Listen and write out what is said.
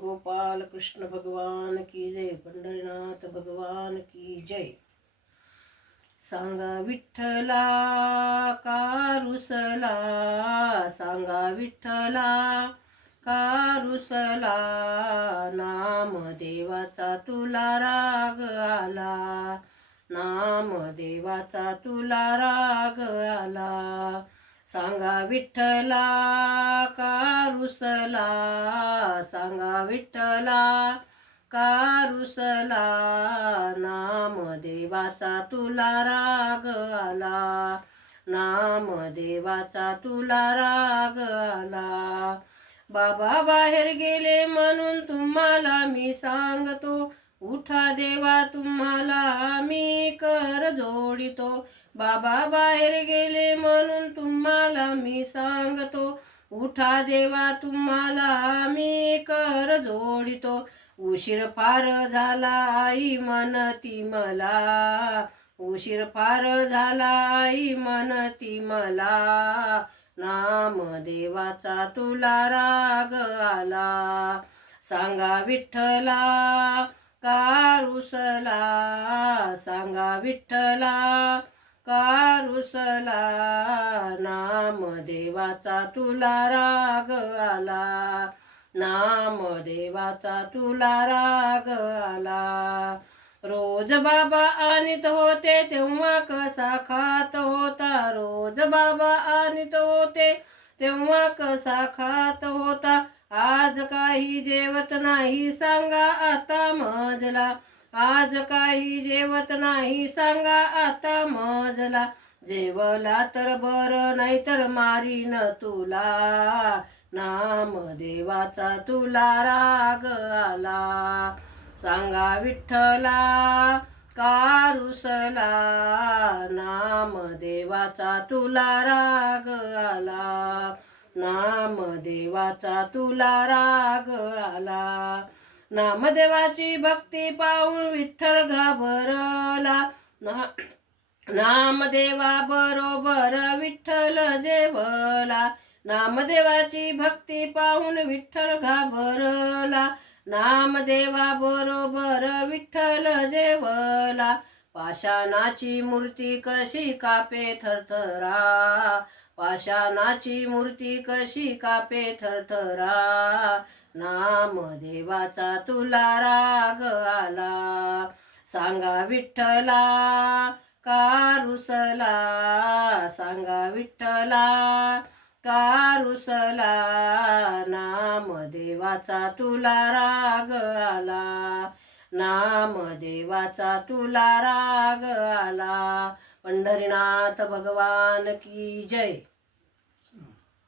गोपाल कृष्ण भगवान की जय पंढरीनाथ भगवान की जय. सांगा विठ्ठला कारुसला सांगा विठ्ठला कारुसला नाम देवाचा तुला राग आला नाम देवाचा तुला राग आला. सांगा विठ्ठला कारुसला सांगा विठ्ठला कारुसला नाम देवाचा तुला राग आला नाम देवाचा तुला राग आला. बाबा बाहेर गेले म्हणून तुम्हाला मी सांगतो उठा देवा तुम्हाला मी कर जोडितो. बाबा बाहेर गेले तुम्हाला मी सांगतो. उठा देवा तुम्हाला मी कर जोडितो. उशीर फार झाला आई म्हणती मला. उशीर फार झाला आई म्हणती मला. नाम देवाचा तुला राग आला. सांगा विठ्ठला कारुसला सांगा विठ्ठला कारुसला नाम देवाचा तुला राग आला. नाम देवाचा तुला राग आला. रोज बाबा आणीत होते तेव्हा कसा खात होता. रोज बाबा आणीत होते तेव्हा कसा खात होता. आज काही जेवत नाही सांगा आता मजला. आज काही जेवत नाही सांगा आता मजला. जेवला तर बर नाही तर मारीन तुला. नाम देवाचा तुला राग आला. सांगा विठ्ठला कारुसला नाम देवाचा तुला राग आला. नाम देवाचा तुला राग आला. नामदेवाची भक्ती पाहून विठ्ठल घाबरला. ना नामदेवा बरोबर विठ्ठल जेवला. नामदेवाची भक्ती पाहून विठ्ठल घाबरला. नामदेवा बरोबर विठ्ठल जेवला. पाषाणाची मूर्ती कशी कापे थरथरा. पाषाणाची मूर्ती कशी कापे थरथरा. नामदेवाचा तुला राग आला. सांगा विठ्ठला कारुसला सांगा विठ्ठला. कारुसला नाम देवाचा तुला राग आला. नाम देवाचा तुला राग आला. पंढरीनाथ भगवान की जय.